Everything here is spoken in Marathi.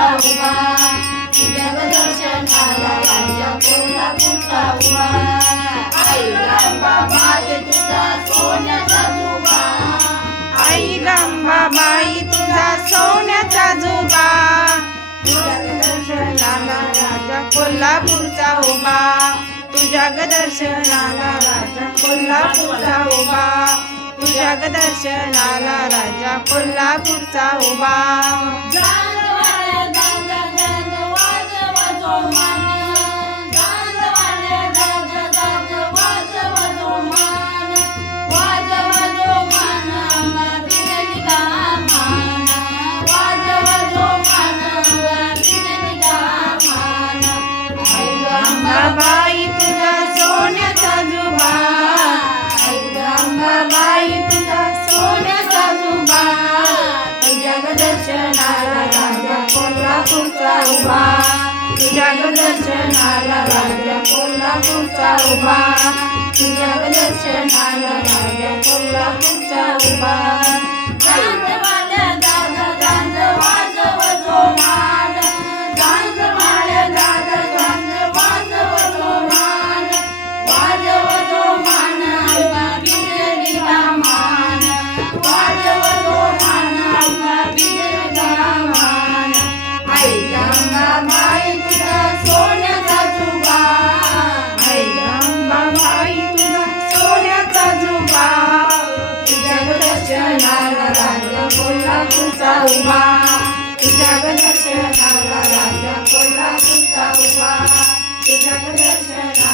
कोल्हापूरचा उभा तुझ्या दर्शनाला राजा कोल्हापूरचा उभा आई रामबाबाई तुझा सोन्याचा जुबा आई तुझा सोन्याचा जुबा तुझ्या राजा कोल्हापूरचा उभा तुझ्या ग राजा कोल्हापूरचा उभा तुझ्या ग राजा कोल्हापूरचा उभा. गंगाबाई तुझा सोन्याचा जुबा आई तुझा सोन्याचा जुबा तुझ्या राजा कोल्हापूरचा उभा. जगदर्शनाला राजा कोल्हापूरचा उभा. तुझ्या राजा कोल्हापूरचा उभा. दर्शनाला राजा कोल्हापूरचा उभा. तुझ्या दर्शनाला कोल्हापूरचा उभा. तुझ्या दर्शनाला